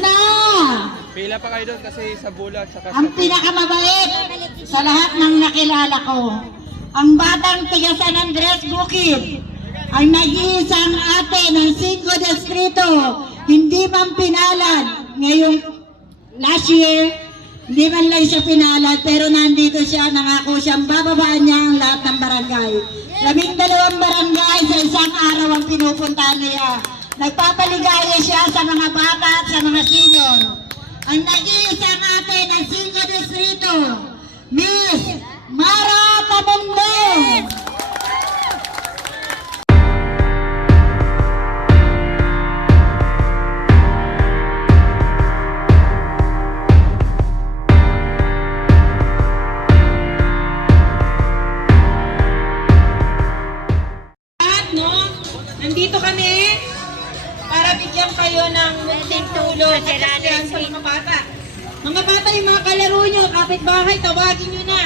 na! Pila pa kayo doon kasi sa bulat. Ang pinakamabait sa lahat ng nakilala ko. Ang batang tiga San Andres Bukid. Ang nag-iisang ate ng 5 distrito. Hindi man pinalad. Ngayong last year, hindi man lang siya pinalad. Pero nandito siya, nangako siyang bababaan niya ang lahat ng barangay. 12 barangay sa isang araw ang pinupuntahan niya. Nagpapaligaya siya sa mga bata at sa mga senior. Ang nag-iisang ate ng 5 distrito, Miss Mara Tabundong. Nandito kami para bigyan kayo ng munting tulong at kasiyahan sa mga bata. Mga bata, yung mga kalaro nyo, kapitbahay, tawagin nyo na.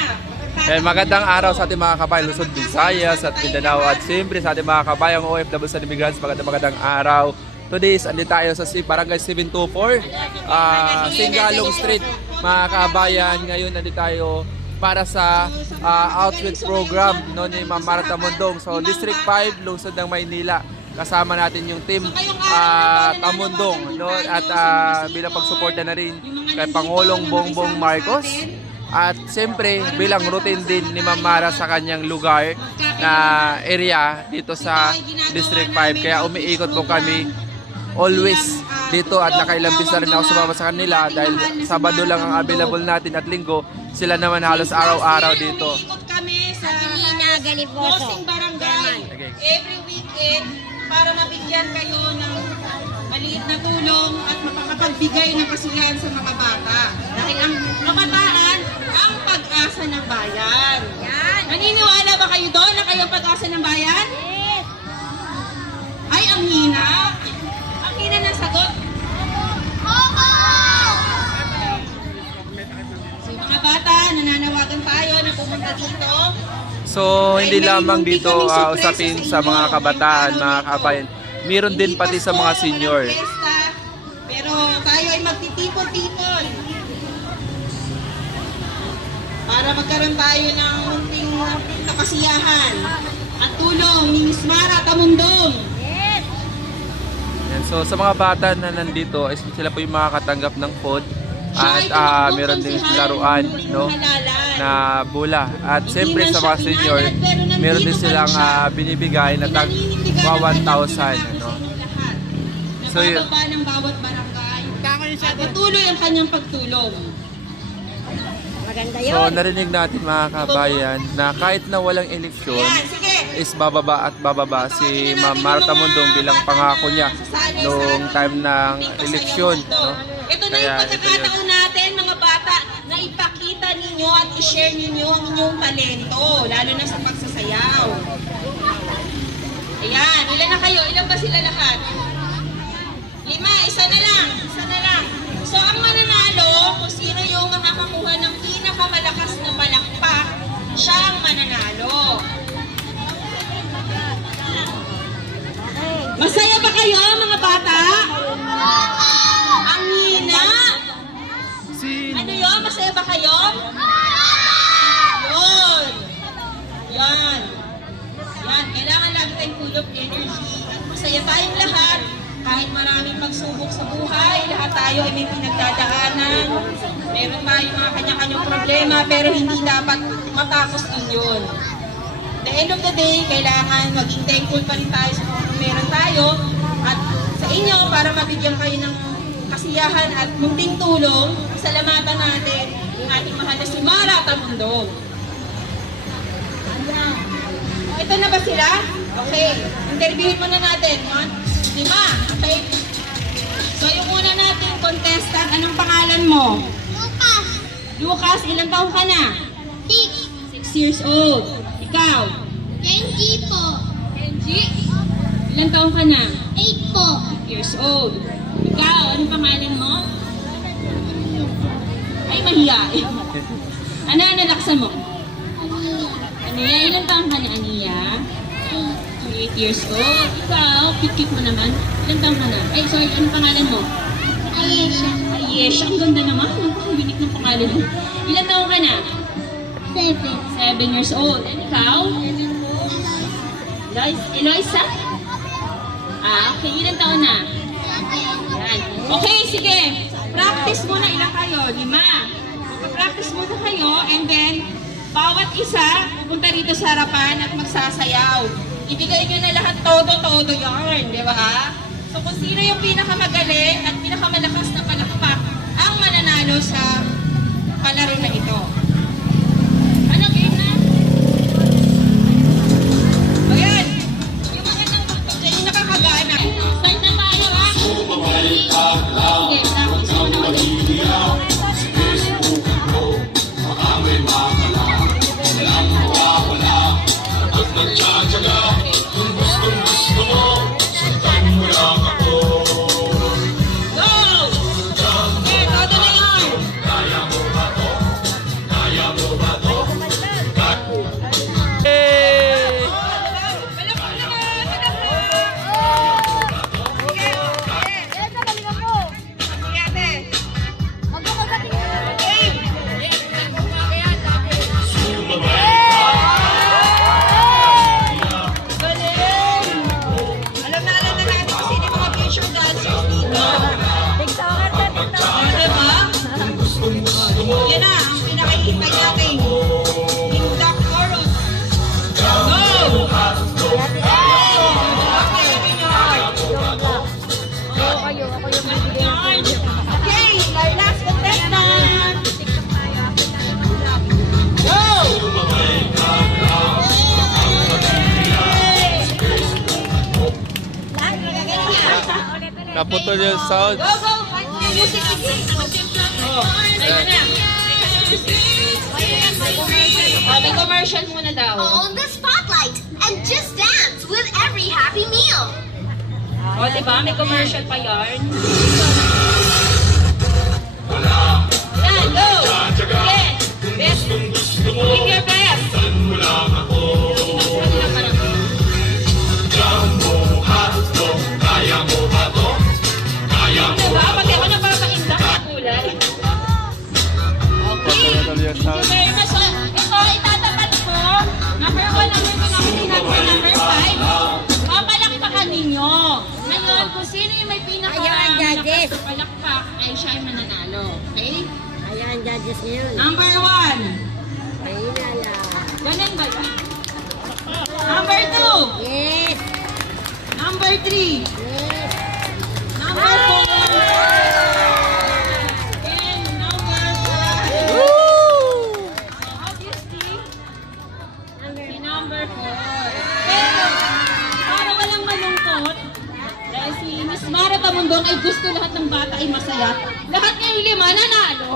Magandang araw sa ating mga kabayan Luzon, Visayas at Mindanao at siyempre sa ating mga kabayang OFW sa immigrants. Magandang araw. Today is andito tayo sa Barangay 724, Singalong Street, mga kabayan. Ngayon nandito tayo para sa outreach program ni Ma'am Mara Tamundong. So District 5, lungsod ng Maynila. Kasama natin yung team Tamundong at bilang pagsuporta na rin kay Pangulong Bongbong Marcos. At siyempre bilang routine din ni Ma'am Mara sa kanyang lugar na area dito sa District 5. Kaya umiikot po kami always dito at nakailang bis na rin ako sumama sa kanila dahil Sabado lang ang available natin at Linggo. Sila naman halos araw-araw dito. Ikot kami sa Losing Barangay every weekend para mabigyan kayo ng maliit na tulong at makakapagbigay ng kasiyahan sa mga bata. Dahil ang kabataan, ang pag-asa ng bayan. Yan. Naniniwala ba kayo doon na kayo ang pag-asa ng bayan? Yes. Ay, ang hina. Ang hina ng sagot. So mga bata, nananawagan tayo na pumunta dito. So hindi lamang dito usapin sa mga kabataan, mga kabayan. Meron din pati sa mga senior. Pero tayo ay magtitipon-tipon para magkaroon tayo ng munting nakasiyahan at tulong ni Miss Mara Tamundong. Yan, so sa mga bata na nandito, sila po yung makakatanggap ng food at meron din laruan na bola. At siyempre sa mga senior, meron din silang binibigay na tag 1,000. So yun. Ng bawat barangay. Patuloy ang kanyang pagtulong. Maganda yun. So narinig natin mga kabayan na kahit na walang eleksyon is bababa at bababa si Ma'am Mara Tamundong bilang pangako niya noong time ng eleksyon. Ito na yung pagkakataon natin mga bata na ipakita ninyo at i-share ninyo ang inyong talento, lalo na sa pagsasayaw. Ayan, ilan na kayo? Ilan ba sila lahat? 5, isa na lang. So ang mananalo, kung sino yung makakakuha ng pinakamalakas na palakpak, siya ang mananalo. Masaya ba kayo mga bata? Ang hina! Ano yun? Masaya ba kayo? Yun! Yan! Kailangan lagi tayong full of energy. At masaya tayong lahat. Kahit maraming pagsubok sa buhay, lahat tayo ay may pinagdadaanan. Meron tayong mga kanya-kanyang problema, pero hindi dapat matapos din yun. At the end of the day, kailangan maging thankful pa rin tayo sa kung meron tayo at sa inyo para mabigyan kayo ng kasiyahan at munting tulong. Salamatan natin yung ating mahal na si Mara Tamundong. Ito na ba sila? Okay. Interviewin muna natin. 5. Okay. So yung una natin contestant, anong pangalan mo? Lucas. Lucas, ilang taon ka na? 6. 6 years old. Ikaw? Kenji po. Kenji? Ilang taon ka na? 8 po. 8 years old. Ikaw, anong pangalan mo? Ay, mahiyain. Ano laksan mo? Aniya, ilang taon ka na, Aniya? 8 years old. Ikaw, cute mo naman. Ilang taon ka na? Ay, sorry, anong pangalan mo? Ayesha. Ayesha, ang ganda naman. Napaka-unique ng pangalan mo. Ilan taon ka na? 7. 7 years old. And ikaw? Eloisa? Okay. Ilan taon na? Yan. Okay, sige. Practice muna. Ilan kayo? 5. Practice muna kayo and then bawat isa pupunta rito sa harapan at magsasayaw. Ibigay nyo na lahat todo yarn, di ba? So kung sino yung pinakamagaling at pinakamalakas na palakpak ang mananalo sa palaro na ito. Ano, game na? Ayan! Yung magandang tutok dyan, yung nakakagana. Start na tayo, ha? Sige, practice muna ulit. Go! Okay, todo na yun. Hey! Palakpak naman! Palakpak! Sige, sige ate. Okay. Galing! Alam na natin kung sino yung mga future dancers dito. Diba? Yan na, ang pinakahihintay natin. Yung Duck Chorus. Go! Okay, our last contestant. Go! Naputol yung sound. Go, go! Music again. Ayun na. May commercial muna daw. On the spotlight and just dance with every happy meal. O, diba? May commercial pa yarn. Yan, go! Sige! Best! Give your best! Diba? Pati ako napapakinda sa kulay. Okay. Naputol yung sound. Very much. So, ito, itatapat ko. Number 1, number 2, number 5. Papalakpakan ninyo. Ngayon, kung sino yung may pinaka-malakas na palakpak, ay siya ay mananalo. Okay? Ayan, judges ngayon. Number 1. Mahina lang. Ganun ba yun? Number 2. Yes! Number 3. Yes! Number 4. And number 5. Obviously, si number 4. Pero, para walang malungkot, dahil si Miss Mara Tamundong ay gusto lahat ng bata ay masaya, lahat ngayong 5 nanalo!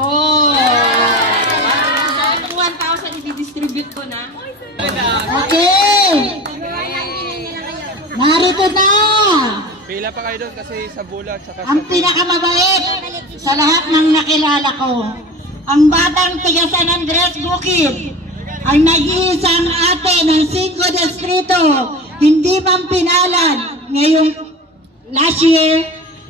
Sa itong 1,000, i-distribute ko na. Okay! Narito na! Pila pa kayo doon kasi sa bulag tsaka Ang pinakamabait sa lahat ng nakilala ko. Ang batang tiga San Andres Bukid. Ang nag-iisang ate ng 5 distrito. Hindi man pinalad. Ngayong last year,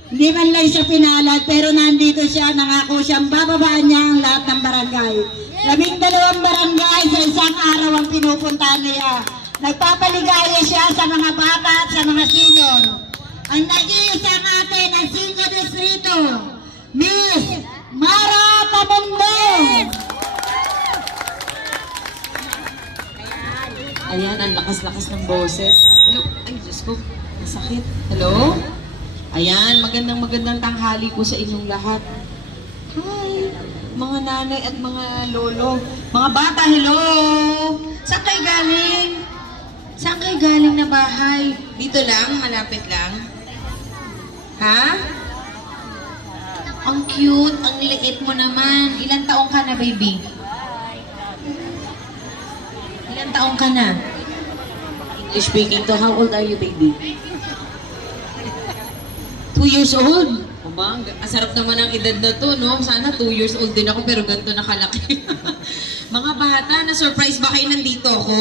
hindi man lang siya pinalad pero nandito siya, nangako siyang bababaan niya ang lahat ng barangay. 12 barangay sa isang araw ang pinupuntahan niya. Nagpapaligaya siya sa mga bata at sa mga senior. Ang nag-iisang ate ng 5 distrito, Miss Mara Tamundong. Ayan, ang lakas-lakas ng boses. Hello? Ay, Diyos ko. Masakit. Hello? Ayan, magandang tanghali po sa inyong lahat. Hi, mga nanay at mga lolo. Mga bata, hello! Saan kayo galing? Saan kayo galing na bahay? Dito lang? Malapit lang? Ha? Ang cute, ang liit mo naman. Ilan taong ka na, baby? Ilan taong ka na? English speaking to, how old are you, baby? 2 years old? O ba, ang sarap naman ang edad na to, no? Sana 2 years old din ako, pero ganito nakalaki. Mga bata, na-surprise ba kayo nandito ako?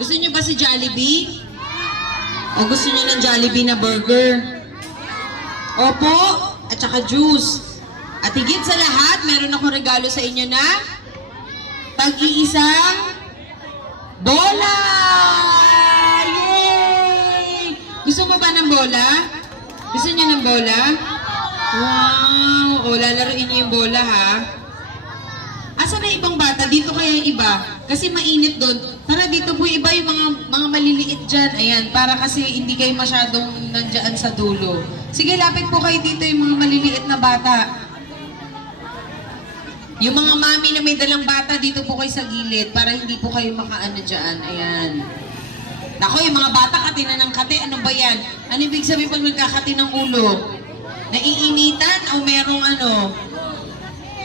Gusto niyo ba si Jollibee? O gusto niyo ng Jollibee na burger? Opo, at saka juice. At higit sa lahat, meron akong regalo sa inyo na tag-iisang bola! Yay! Gusto mo ba ng bola? Gusto niyo ng bola? Wow! O, lalaroin niyo yung bola, ha? Asa na ibang bata? Dito kaya yung iba? Kasi mainit doon. Tara, dito po iba yung mga maliliit dyan. Ayan, para kasi hindi kayo masyadong nandyan sa dulo. Sige, lapit po kayo dito yung mga maliliit na bata. Yung mga mami na may dalang bata, dito po kayo sa gilid para hindi po kayo makaano dyan. Ayan. Nako, yung mga bata, kati na ng kati. Ano ba yan? Ano ibig sabihin pag nagkakati ng ulo? Naiinitan o merong ano?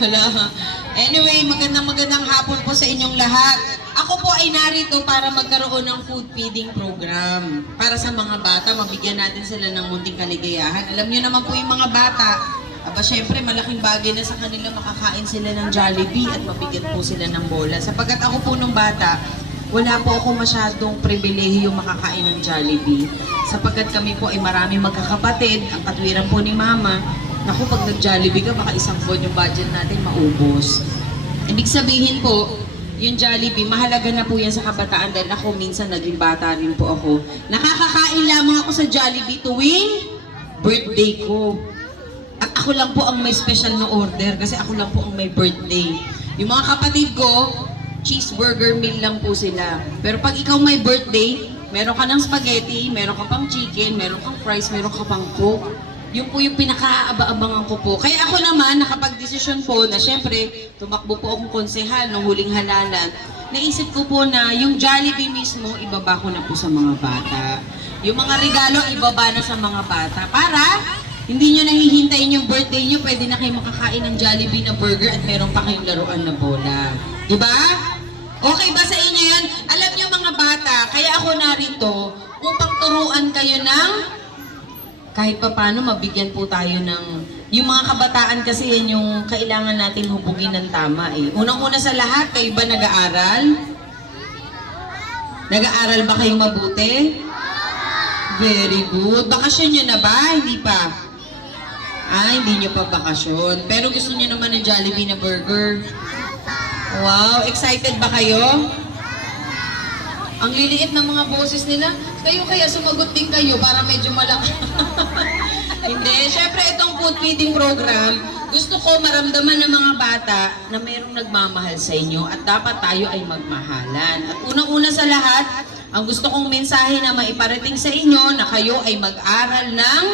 Hala. Anyway, magandang hapon po sa inyong lahat. Ako po ay narito para magkaroon ng food feeding program. Para sa mga bata, mabigyan natin sila ng munting kaligayahan. Alam niyo naman po yung mga bata, aba syempre malaking bagay na sa kanila makakain sila ng Jollibee at mabigyan po sila ng bola. Sapagkat ako po nung bata, wala po ako masyadong pribilehiyo makakain ng Jollibee. Sapagkat kami po ay maraming magkakapatid, ang katwiran po ni Mama, naku, pag nag-Jollibee ka, baka isang buwan yung budget natin maubos. Ibig sabihin po, yung Jollibee, mahalaga na po yan sa kabataan dahil ako minsan naging bata rin po ako. Nakakakain lamang ako sa Jollibee tuwing birthday ko. At ako lang po ang may special na order kasi ako lang po ang may birthday. Yung mga kapatid ko, cheeseburger meal lang po sila. Pero pag ikaw may birthday, meron ka ng spaghetti, meron ka pang chicken, meron kang fries, meron ka pang coke. Yun po yung pinaka-aaba-abangan ko po. Kaya ako naman, nakapag-desisyon po na syempre, tumakbo po akong konsehal ng huling halalan. Naisip ko po na yung Jollibee mismo, ibaba ko na po sa mga bata. Yung mga regalo, ibaba na sa mga bata. Para hindi nyo nahihintayin yung birthday nyo, pwede na kayo makakain ng Jollibee na burger at meron pa kayong laruan na bola. Diba? Okay ba sa inyo yan? Alam nyo mga bata, kaya ako narito upang turuan kayo ng kahit pa paano mabigyan po tayo ng yung mga kabataan kasi yan yung kailangan natin hubugin ng tama eh. Unang-una sa lahat, kayo ba nag-aaral? Nag-aaral ba kayong mabuti? Very good. Bakasyon nyo na ba? Hindi pa? Hindi nyo pa bakasyon. Pero gusto nyo naman ng Jollibee na burger. Wow, excited ba kayo? Ang liliit ng mga boses nila. Kayo kaya sumagot din kayo para medyo malaki. Hindi. Siyempre itong food feeding program, gusto ko maramdaman ng mga bata na mayroong nagmamahal sa inyo at dapat tayo ay magmahalan. At unang-una sa lahat, ang gusto kong mensahe na maiparating sa inyo na kayo ay mag-aral ng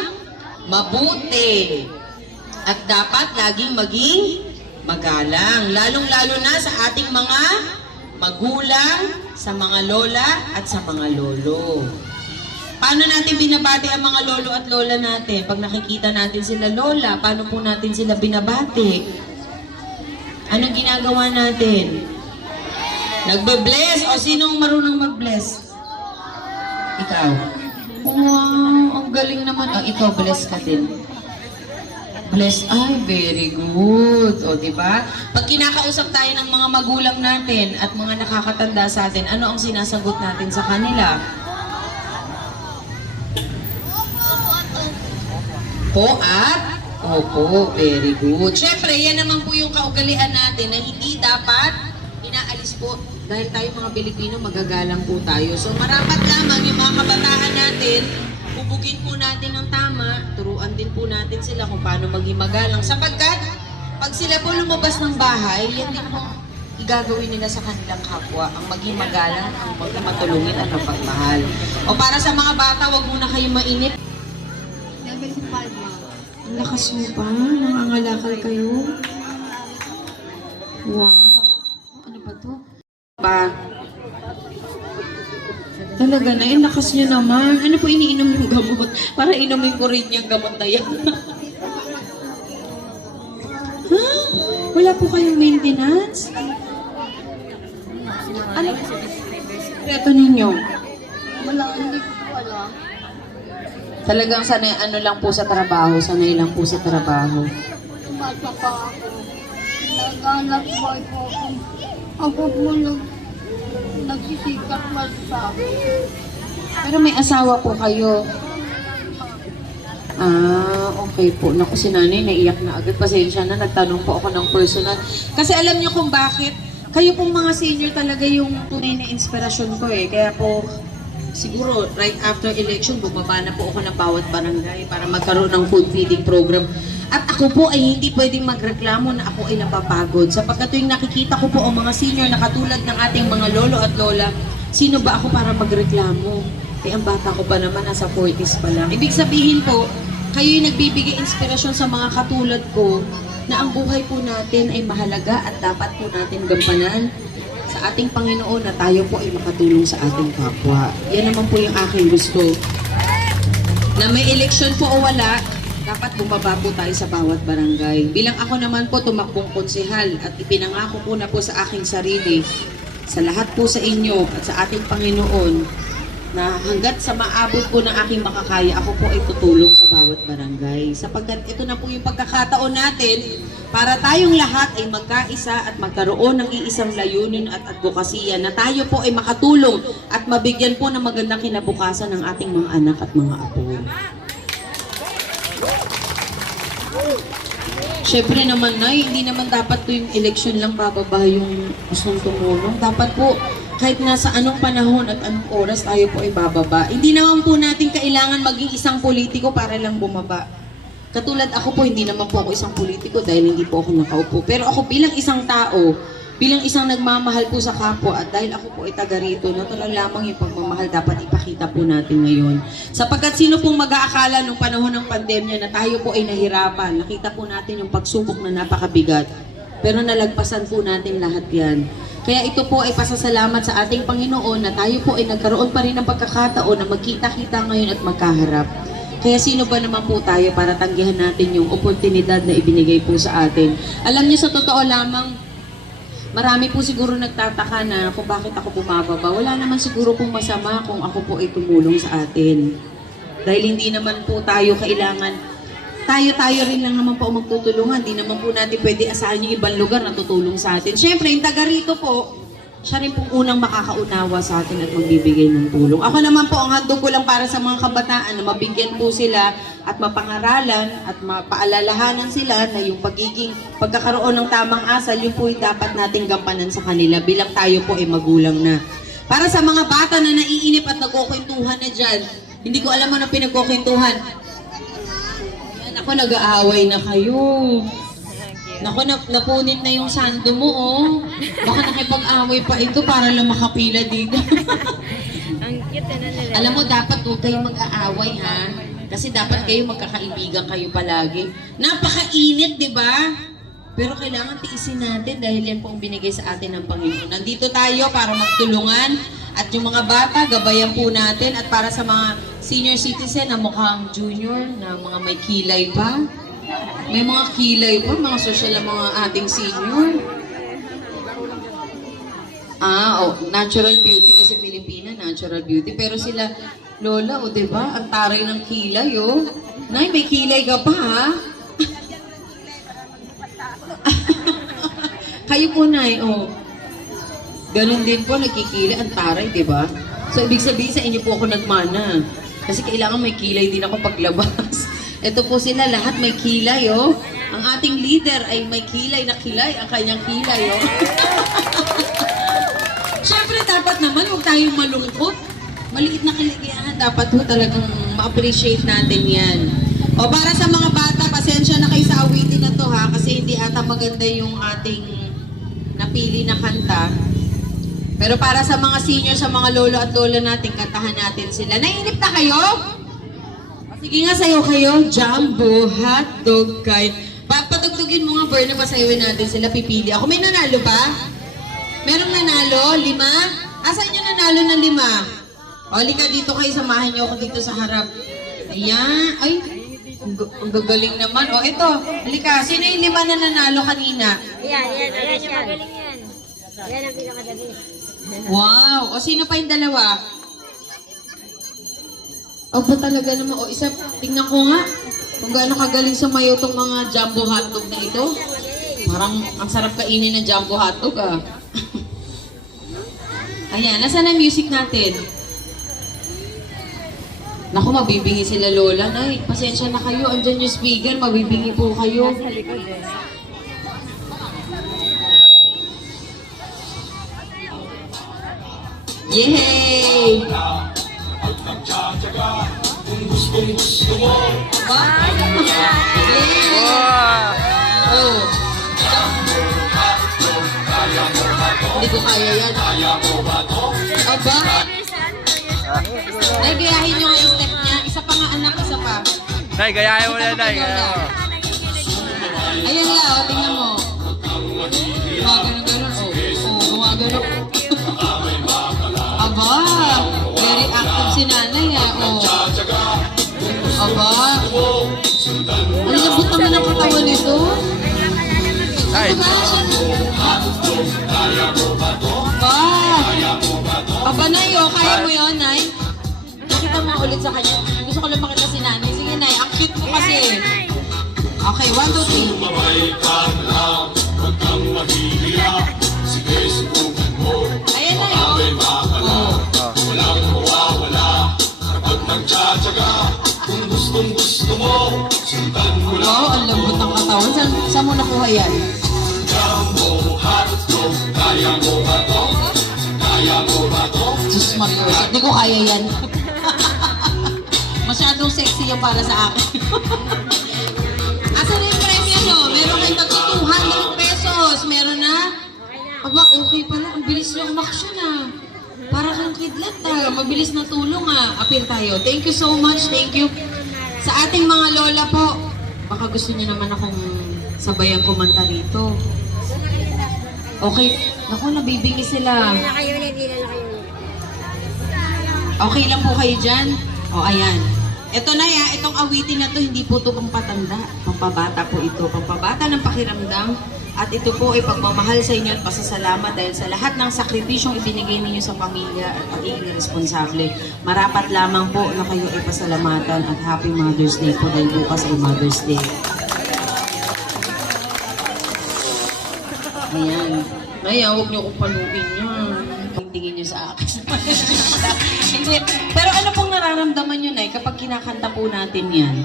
mabuti. At dapat laging maging magalang. Lalong-lalo na sa ating mga magulang, sa mga lola at sa mga lolo. Paano natin binabati ang mga lolo at lola natin? Pag nakikita natin sila lola, paano po natin sila binabati? Anong ginagawa natin? Nagbe-bless? O sinong marunong mag-bless? Ikaw. Wow, ang galing naman. Ikaw, bless ka din. Bless, very good. O, diba? Pag kinakausap tayo ng mga magulang natin at mga nakakatanda sa atin, ano ang sinasagot natin sa kanila? Po at? Opo, very good. Siyempre, yan naman po yung kaugalian natin na hindi dapat inaalis po. Dahil tayo mga Pilipino, magagalang po tayo. So, marapat lamang yung mga kabataan natin, hubugin po natin ng tama, turuan din po natin sila kung paano maging magalang. Sapagkat, pag sila po lumabas ng bahay, yan din po igagawin nila sa kanilang kapwa. Ang maging magalang, ang magmatulungin at mapagmahal. O para sa mga bata, wag muna kayo mainip. Ang lakas mo pa, nangangalakal kayo. Wow. Ano ba to? Talaga na, lakas nyo naman. Ano po iniinom yung gamot? Para inumin ko rin yung gamot na yan. Ha? Wala po kayong maintenance? Ano? Ito ninyo? Wala, hindi ko po alam. Talagang sanay, ano lang po sa trabaho. Sanay lang po sa trabaho. Bata pa ako. Nag-anak boy po ako. Ako po nagsisikat mas sa akin. Pero may asawa po kayo. Okay po. Naku, si nanay, naiyak na agad. Pasensya na, nagtanong po ako ng personal. Kasi alam niyo kung bakit. Kayo pong mga senior talaga yung tunay na inspirasyon ko eh. Kaya po, siguro right after election, bumaba na po ako ng bawat barangay para magkaroon ng food feeding program. At ako po ay hindi pwedeng magreklamo na ako ay napapagod. Sapagkat tuwing nakikita ko po ang mga senior na katulad ng ating mga lolo at lola, sino ba ako para magreklamo? Eh, ang bata ko pa naman, nasa 40s pa lang. Ibig sabihin po, kayo'y nagbibigay inspirasyon sa mga katulad ko na ang buhay po natin ay mahalaga at dapat po natin gampanan sa ating Panginoon na tayo po ay makatulong sa ating kapwa. Yan naman po yung aking gusto. Na may eleksyon po o wala, dapat bumaba po tayo sa bawat barangay. Bilang ako naman po tumakbong konsehal at ipinangako ko na po sa aking sarili, sa lahat po sa inyo at sa ating Panginoon, na hanggat sa maabot po ng aking makakaya, ako po ay tutulong sa bawat barangay. Sapagkat ito na po yung pagkakataon natin para tayong lahat ay magkaisa at magkaroon ng iisang layunin at advokasya na tayo po ay makatulong at mabigyan po ng magandang kinabukasan ng ating mga anak at mga apo. Siyempre naman, Nay, hindi naman dapat tuwing election lang bababa yung gustong tumulong. Dapat po, kahit nasa anong panahon at anong oras tayo po ay bababa. Hindi naman po natin kailangan maging isang politiko para lang bumaba. Katulad ako po, hindi naman po ako isang politiko dahil hindi po ako nakaupo. Pero ako bilang isang tao, bilang isang nagmamahal po sa kapwa at dahil ako po ay taga rito, natural lamang yung pagmamahal dapat ipakita po natin ngayon. Sapagkat sino pong mag-aakala nung panahon ng pandemya na tayo po ay nahirapan, nakita po natin yung pagsubok na napakabigat. Pero nalagpasan po natin lahat yan. Kaya ito po ay pasasalamat sa ating Panginoon na tayo po ay nagkaroon pa rin ng pagkakataon na magkita-kita ngayon at magkaharap. Kaya sino ba naman po tayo para tanggihan natin yung oportunidad na ibinigay po sa atin? Alam niyo, sa totoo lamang, marami po siguro nagtataka na kung bakit ako bumababa. Wala naman siguro pong masama kung ako po ay tumulong sa atin. Dahil hindi naman po tayo kailangan, tayo rin lang naman po magtutulungan. Hindi naman po natin pwede asahan yung ibang lugar na tutulong sa atin. Siyempre, yung taga rito po, siya rin pong unang makakaunawa sa atin at magbibigay ng tulong. Ako naman po, ang handog ko lang para sa mga kabataan na mabigyan po sila at mapangaralan at mapaalalahanan sila na yung pagkakaroon ng tamang asal, yun po ay dapat nating gampanan sa kanila bilang tayo po ay magulang na. Para sa mga bata na naiinip at nagkukwentuhan na dyan, hindi ko alam ano pinagkukwentuhan. Ako, nag-aaway na kayo. Naku, napunit na yung sando mo, oh. Baka nakipag-away pa ito para lang makapila dito. Alam mo, dapat huwag kayong mag-aaway, ha? Kasi dapat kayo magkakaibigan kayo palagi. Napakainit, di ba? Pero kailangan tiisin natin dahil yan po ang binigay sa atin ng Panginoon. Nandito tayo para magtulungan at yung mga bata, gabayan po natin. At para sa mga senior citizen na mukhang junior, na mga may kilay pa. May mga kilay pa, mga social na mga ating senior. Natural beauty kasi Pilipina, natural beauty. Pero sila, Lola, o diba, ang taray ng kilay, oh. Nay, may kilay ka pa, ha? Kayo po, Nay, oh. Ganun din po, nagkikilay, ang taray, diba? So, ibig sabihin sa inyo po ako nagmana. Kasi kailangan may kilay din ako paglabas. Ito po sila, lahat may kilay, oh. Ang ating leader ay may kilay na kilay, ang kanyang kilay, oh. Siyempre, dapat naman, huwag tayong malungkot. Maliit na kaligayahan, dapat po talagang ma-appreciate natin yan. O, para sa mga bata, pasensya na kayo sa awitin na to, ha, kasi hindi ata maganda yung ating napili na kanta. Pero para sa mga senior, sa mga lolo at lola natin, kantahan natin sila. Nainip na kayo? Sige nga, sayo kayo. Jumbo, hotdog, kain. Patugtugin mo nga, Berna, pasayawin natin sila. Pipili ako. May nanalo ba? Merong nanalo? 5? Asan yung nanalo na 5? O, halika dito kayo. Samahan niyo ako dito sa harap. Ayan. Ay, ang gagaling naman. O, ito. Halika. Sino yung 5 na nanalo kanina? Yan yung magaling yan. Yan ang pinakadali. Wow! O, sino pa yung 2? O, ba talaga naman? O, isa, tingnan ko nga. Kung gaano kagaling sumayo tong mga jumbo hotdog na ito. Parang ang sarap kainin ng jumbo hotdog, ah. Ayan, nasaan ang music natin? Naku, mabibingi sila Lola. Nay, pasensya na kayo. Andyan yung speaker, mabibingi po kayo. Yay! Ba? Yay! Oh. Hindi ko kaya yan. Aba? Nagayahin nyo nga yung step niya. Isa pa nga anak, isa pa. Nay, gayahin mo na, Nay. Gayahin mo. Ayun nga, o, tingnan mo. Gumagano-gano. Gumagano. Aba, very active si nanay, Aba. Ano nabot naman ang katawan nito? Nay. Aba. Aba, Nay, kaya mo yun, Nay? Nakita mo ulit sa kanya. Gusto ko lang makita si nanay. Sige, Nay, ang cute mo kasi. Okay, 1, 2, 3. Ayan na yun. Wow, ang lambot ng katawan. Saan mo nakuha yan? Diyos Marios, hindi ko kaya yan. Masyadong sexy yung para sa akin. Asa na yung premyo nyo? Meron kayong tag 200 pesos. Meron na? Aba, okay pala. Ang bilis nyo umaksyon Para kang kidlat Mabilis na tulong Appear tayo. Thank you so much. Thank you. Sa ating mga lola po, baka gusto niyo naman akong sabayan kumanta rito. Okay. Naku, nabibingi sila. Okay lang po kayo dyan? O, ayan. Ito na itong awitin na to, hindi po ito pampatanda. Pampabata po ito. Pampabata ng pakiramdam. At ito po ay pagmamahal sa inyo at pasasalamat dahil sa lahat ng sakripisyong ibinigay ninyo sa pamilya at pagiging responsable. Marapat lamang po na kayo ay pasalamatan at Happy Mother's Day po dahil bukas ay Mother's Day. Ayan. Naya, huwag niyo kong paluin yan. Tingin niyo sa akin. Hindi. Pero ano pong nararamdaman niyo, Nay, kapag kinakanta po natin yan?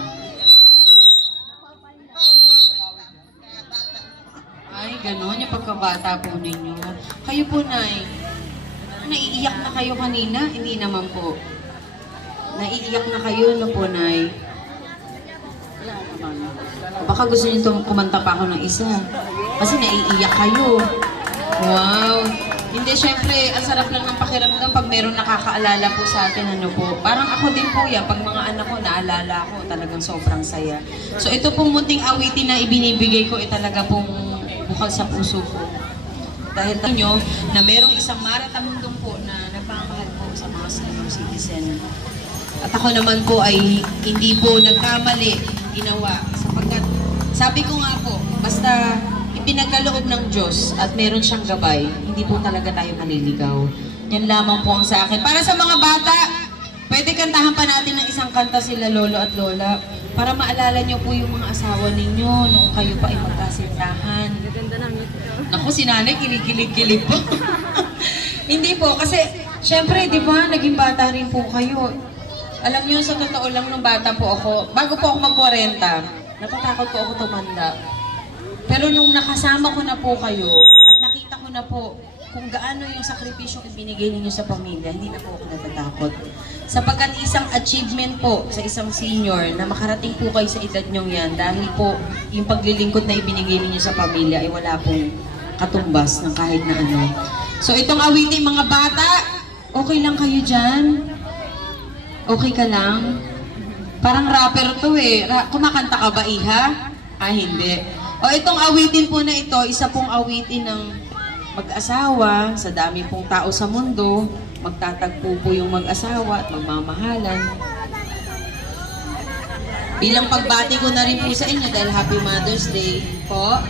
Ay, gano'n yung pagkabata po ninyo. Kayo po, Nay, naiiyak na kayo kanina? Hindi naman po. Naiiyak na kayo, no po, Nay? Baka gusto niyo kumanta pa ako ng isa. Kasi naiiyak kayo. Wow! Hindi, syempre, ang sarap lang ng pakiramdam pag meron nakakaalala po sa atin, ano po. Parang ako din po yan, pag mga anak ko, naalala ko, talagang sobrang saya. So ito pong munting awitin na ibinibigay ko, talaga pong bukal sa puso ko. Dahil nyo na merong isang maratamundong po na nagpapahal po sa mga senior citizen. At ako naman po ay hindi po nagkamali, ginawa. Sapagkat, sabi ko nga po, basta pinagkaloob ng Diyos at meron siyang gabay, hindi po talaga tayo maliligaw. Yan lamang po ang sa akin. Para sa mga bata, pwede kantahan pa natin ng isang kanta sila Lolo at Lola para maalala niyo po yung mga asawa ninyo noong kayo pa ay magkasintahan. Naku, si nanay, kilig-kilig-kilig po. Hindi po, kasi syempre, di ba, naging bata rin po kayo. Alam niyo, sa totoo lang nung bata po ako, bago po ako mag-40, natatakot po ako tumanda. Pero nung nakasama ko na po kayo at nakita ko na po kung gaano yung sakripisyong ibinigay ninyo sa pamilya, hindi na po ako natatakot. Sapagkat isang achievement po sa isang senior na makarating po kayo sa edad nyong yan dahil po yung paglilingkod na ibinigay ninyo sa pamilya ay wala pong katumbas ng kahit na ano. So itong awitin mga bata, okay lang kayo dyan? Okay ka lang? Parang rapper to kumakanta ka ba, Iha? Ah, hindi. O itong awitin po na ito, isa pong awitin ng mag-asawa, sa dami pong tao sa mundo, magtatagpo po yung mag-asawa at magmamahalan. Bilang pagbati ko na rin po sa inyo dahil Happy Mother's Day po.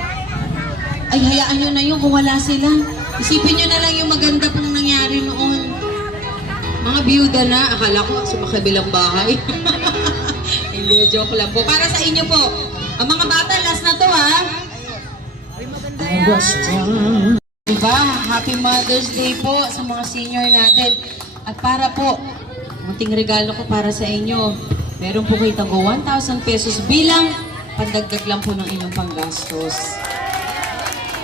Ay, hayaan nyo na yun kung wala sila. Isipin nyo na lang yung maganda pong nangyari noon. Mga biyuda na, akala ko sa makabilang bahay. Hindi, joke lang po. Para sa inyo po, ang mga bata, last na to Diba? Happy Mother's Day po sa mga senior natin. At para po munting regalo ko para sa inyo. Meron po kayo tago 1,000 pesos bilang pandagdag lang po ng inyong panggastos.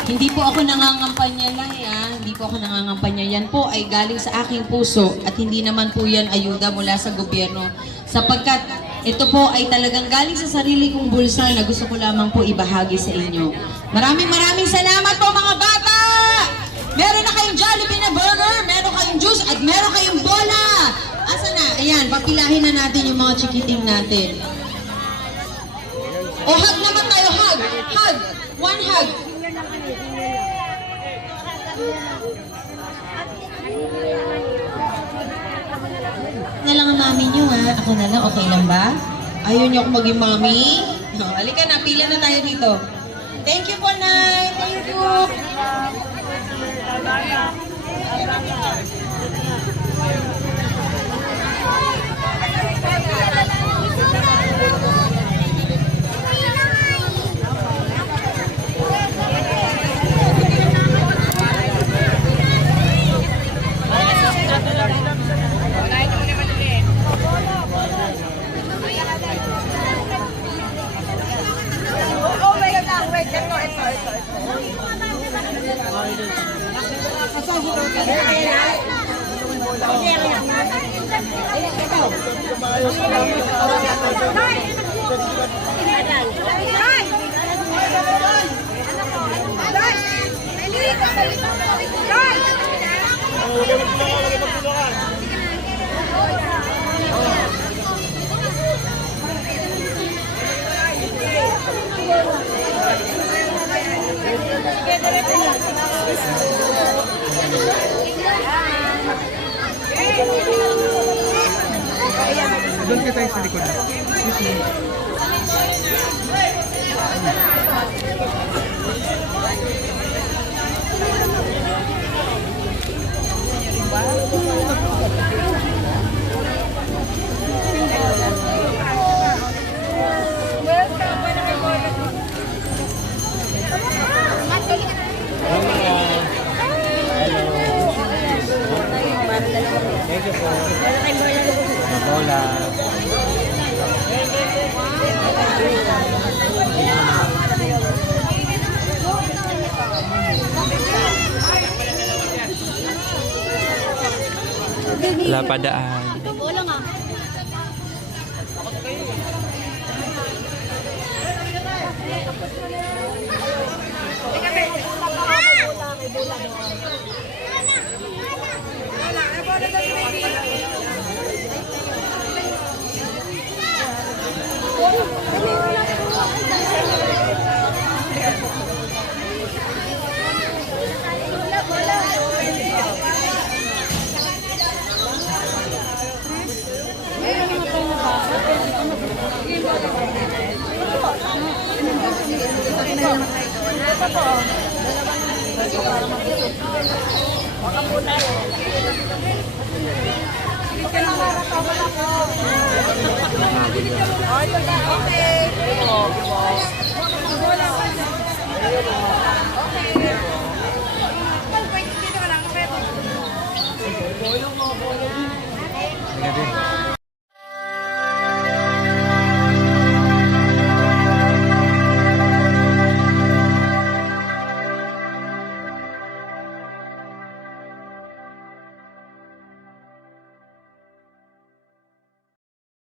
Hindi po ako nangangampanya lang, hindi po ako nangangampanya. Yan po ay galing sa aking puso at hindi naman po yan ayuda mula sa gobyerno. Sapagkat ito po ay talagang galing sa sarili kong bulsa na gusto ko lamang po ibahagi sa inyo. Maraming salamat po mga bata! Meron na kayong Jollibee na burger, meron kayong juice, at meron kayong bola! Asa na? Ayan, papilahin na natin yung mga chikiting natin. O, hug naman tayo, hug! Hug! One hug! Na lang ang mami nyo ha. Ako na lang, okay lang ba? Ayaw niyo ako maging mami? No, halika na, pila na tayo dito. Thank you po, Nay. Thank you. Doon ka tayo sa likod. Thank you po. Bola. Wala pa daan. Wala nga. Sige din.